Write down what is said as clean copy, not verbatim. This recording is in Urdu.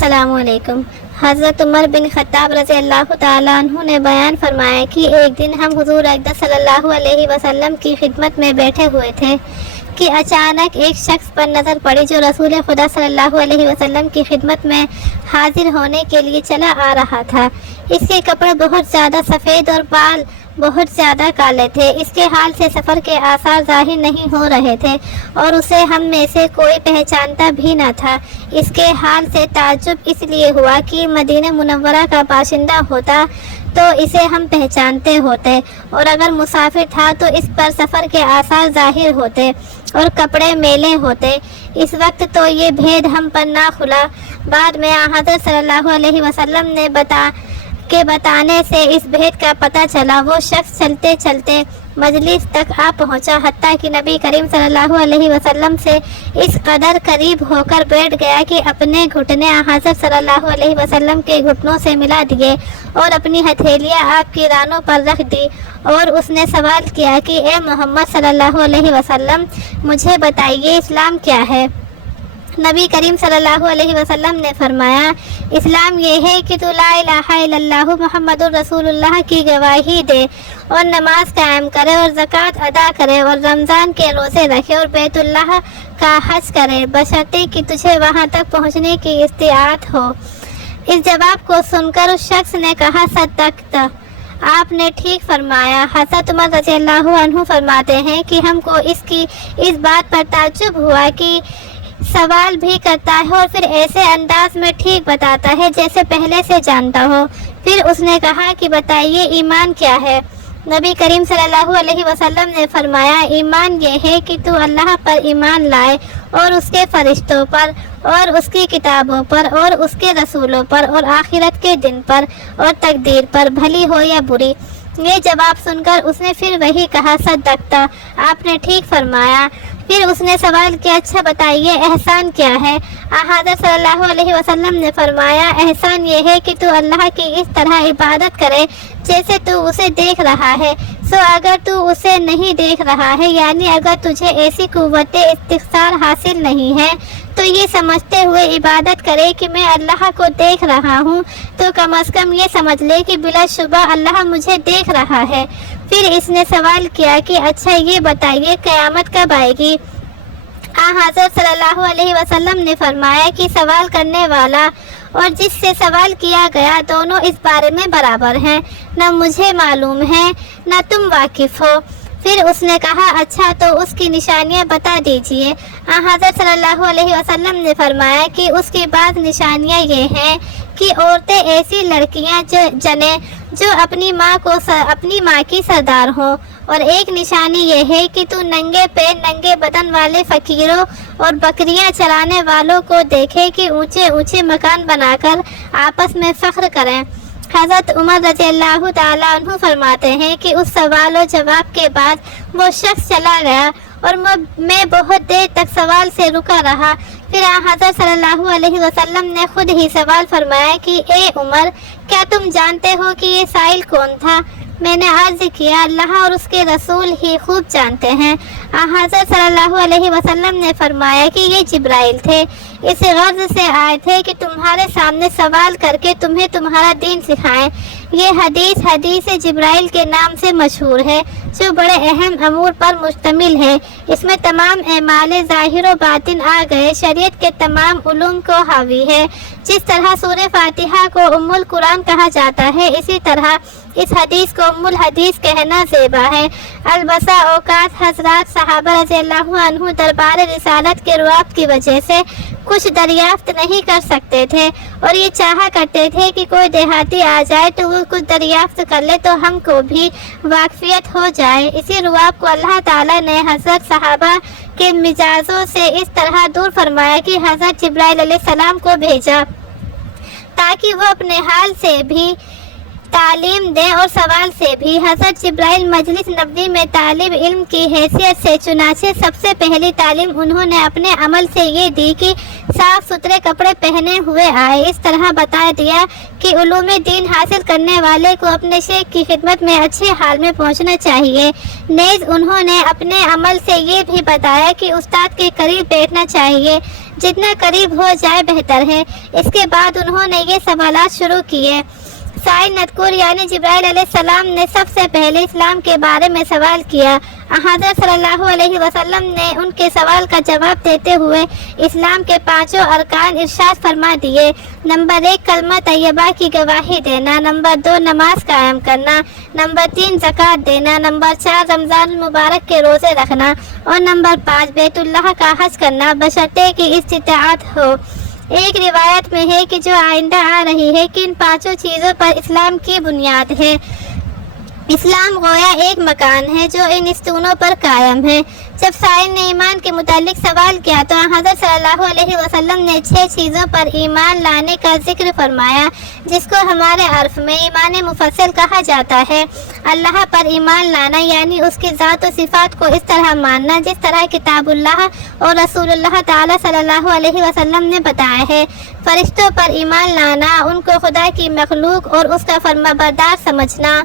السلام علیکم۔ حضرت عمر بن خطاب رضی اللہ تعالیٰ عنہ نے بیان فرمایا کہ ایک دن ہم حضور اقدس صلی اللہ علیہ وسلم کی خدمت میں بیٹھے ہوئے تھے کہ اچانک ایک شخص پر نظر پڑی جو رسول خدا صلی اللہ علیہ وسلم کی خدمت میں حاضر ہونے کے لیے چلا آ رہا تھا۔ اس کے کپڑے بہت زیادہ سفید اور بال بہت زیادہ کالے تھے۔ اس کے حال سے سفر کے آثار ظاہر نہیں ہو رہے تھے اور اسے ہم میں سے کوئی پہچانتا بھی نہ تھا۔ اس کے حال سے تعجب اس لیے ہوا کہ مدینہ منورہ کا باشندہ ہوتا تو اسے ہم پہچانتے ہوتے، اور اگر مسافر تھا تو اس پر سفر کے آثار ظاہر ہوتے اور کپڑے میلے ہوتے۔ اس وقت تو یہ بھید ہم پر نہ کھلا۔ بعد میں حضرت صلی اللہ علیہ وسلم نے بتانے سے اس بھید کا پتہ چلا۔ وہ شخص چلتے چلتے مجلس تک آ پہنچا، حتیٰ کہ نبی کریم صلی اللہ علیہ وسلم سے اس قدر قریب ہو کر بیٹھ گیا کہ اپنے گھٹنے حضرت صلی اللہ علیہ وسلم کے گھٹنوں سے ملا دیے اور اپنی ہتھیلیاں آپ کی رانوں پر رکھ دی، اور اس نے سوال کیا کہ اے محمد صلی اللہ علیہ وسلم، مجھے بتائیے اسلام کیا ہے؟ نبی کریم صلی اللہ علیہ وسلم نے فرمایا، اسلام یہ ہے کہ تو لا الہ الا اللہ محمد الرسول اللہ کی گواہی دے اور نماز قائم کرے اور زکوٰۃ ادا کرے اور رمضان کے روزے رکھے اور بیت اللہ کا حج کرے، بشرطے کہ تجھے وہاں تک پہنچنے کی استطاعت ہو۔ اس جواب کو سن کر اس شخص نے کہا، صدقت، آپ نے ٹھیک فرمایا۔ حضرت عمر رضی اللہ عنہ فرماتے ہیں کہ ہم کو اس بات پر تعجب ہوا کہ سوال بھی کرتا ہے اور پھر ایسے انداز میں ٹھیک بتاتا ہے جیسے پہلے سے جانتا ہو۔ پھر اس نے کہا کہ بتائیے ایمان کیا ہے؟ نبی کریم صلی اللہ علیہ وسلم نے فرمایا، ایمان یہ ہے کہ تو اللہ پر ایمان لائے اور اس کے فرشتوں پر اور اس کی کتابوں پر اور اس کے رسولوں پر اور آخرت کے دن پر اور تقدیر پر، بھلی ہو یا بری۔ یہ جواب سن کر اس نے پھر وہی کہا، صدقتا، آپ نے ٹھیک فرمایا۔ پھر اس نے سوال کیا، اچھا بتائیے احسان کیا ہے؟ حضرت صلی اللہ علیہ وسلم نے فرمایا، احسان یہ ہے کہ تو اللہ کی اس طرح عبادت کرے جیسے تو اسے دیکھ رہا ہے۔ سو اگر تو اسے نہیں دیکھ رہا ہے، یعنی اگر تجھے ایسی قوت استبصار حاصل نہیں ہے تو یہ سمجھتے ہوئے عبادت کرے کہ میں اللہ کو دیکھ رہا ہوں، تو کم از کم یہ سمجھ لے کہ بلا شبہ اللہ مجھے دیکھ رہا ہے۔ پھر اس نے سوال کیا کہ اچھا یہ بتائیے قیامت کب آئے گی؟ حضرت صلی اللہ علیہ وسلم نے فرمایا کہ سوال کرنے والا اور جس سے سوال کیا گیا دونوں اس بارے میں برابر ہیں، نہ مجھے معلوم ہے نہ تم واقف ہو۔ پھر اس نے کہا، اچھا تو اس کی نشانیاں بتا دیجئے۔ حضرت صلی اللہ علیہ وسلم نے فرمایا کہ اس کی بعض نشانیاں یہ ہیں کہ عورتیں ایسی لڑکیاں جنیں جو اپنی ماں کی سردار ہوں، اور ایک نشانی یہ ہے کہ تو ننگے پیر ننگے بدن والے فقیروں اور بکریاں چرانے والوں کو دیکھے کہ اونچے اونچے مکان بنا کر آپس میں فخر کریں۔ حضرت عمر رضی اللہ تعالیٰ عنہ فرماتے ہیں کہ اس سوال و جواب کے بعد وہ شخص چلا گیا اور میں بہت دیر تک سوال سے رکا رہا۔ پھر حضرت صلی اللہ علیہ وسلم نے خود ہی سوال فرمایا کہ اے عمر، کیا تم جانتے ہو کہ یہ سائل کون تھا؟ میں نے عرض کیا، اللہ اور اس کے رسول ہی خوب جانتے ہیں۔ حضرت صلی اللہ علیہ وسلم نے فرمایا کہ یہ جبرائیل تھے، اس غرض سے آئے تھے کہ تمہارے سامنے سوال کر کے تمہیں تمہارا دین سکھائیں۔ یہ حدیث جبرائیل کے نام سے مشہور ہے، جو بڑے اہم امور پر مشتمل ہے۔ اس میں تمام اعمال ظاہر و باطن آ گئے، شریعت کے تمام علوم کو حاوی ہے۔ جس طرح سورہ فاتحہ کو ام القرآن کہا جاتا ہے، اسی طرح اس حدیث کو ام الحدیث کہنا زیبا ہے۔ البتہ اوقات حضرات صحابہ رضی اللہ عنہ دربار رسالت کے رعب کی وجہ سے کچھ دریافت نہیں کر سکتے تھے، اور یہ چاہا کرتے تھے کہ کوئی دیہاتی آ جائے تو وہ کچھ دریافت کر لے تو ہم کو بھی واقفیت ہو جائے۔ اسی رعب کو اللہ تعالیٰ نے حضرت صحابہ کے مزاجوں سے اس طرح دور فرمایا کہ حضرت جبرائیل علیہ السلام کو بھیجا تاکہ وہ اپنے حال سے بھی تعلیم دیں اور سوال سے بھی۔ حضرت جبرائیل مجلس نبوی میں طالب علم کی حیثیت سے، چنانچہ سب سے پہلی تعلیم انہوں نے اپنے عمل سے یہ دی کہ صاف ستھرے کپڑے پہنے ہوئے آئے۔ اس طرح بتا دیا کہ علوم دین حاصل کرنے والے کو اپنے شیخ کی خدمت میں اچھے حال میں پہنچنا چاہیے۔ نیز انہوں نے اپنے عمل سے یہ بھی بتایا کہ استاد کے قریب بیٹھنا چاہیے۔ جتنا قریب ہو جائے بہتر ہے۔ اس کے بعد انہوں نے یہ سوالات شروع کیے۔ سائل مذکور یعنی جبرائیل علیہ السلام نے سب سے پہلے اسلام کے بارے میں سوال کیا۔ حضرت صلی اللہ علیہ وسلم نے ان کے سوال کا جواب دیتے ہوئے اسلام کے 5 ارکان ارشاد فرما دیے۔ نمبر 1 کلمہ طیبہ کی گواہی دینا، نمبر 2 نماز قائم کرنا، نمبر 3 زکوٰۃ دینا، نمبر 4 رمضان المبارک کے روزے رکھنا اور نمبر 5 بیت اللہ کا حج کرنا بشرطے کی استطاعت ہو۔ ایک روایت میں ہے کہ جو آئندہ آ رہی ہے کہ ان 5 چیزوں پر اسلام کی بنیاد ہے۔ اسلام گویا ایک مکان ہے جو ان ستونوں پر قائم ہے۔ جب سائل نے ایمان کے متعلق سوال کیا تو حضرت صلی اللہ علیہ وسلم نے 6 چیزوں پر ایمان لانے کا ذکر فرمایا، جس کو ہمارے عرف میں ایمان مفصل کہا جاتا ہے۔ اللہ پر ایمان لانا یعنی اس کی ذات و صفات کو اس طرح ماننا جس طرح کتاب اللہ اور رسول اللہ تعالی صلی اللہ علیہ وسلم نے بتایا ہے۔ فرشتوں پر ایمان لانا، ان کو خدا کی مخلوق اور اس کا فرمانبردار سمجھنا۔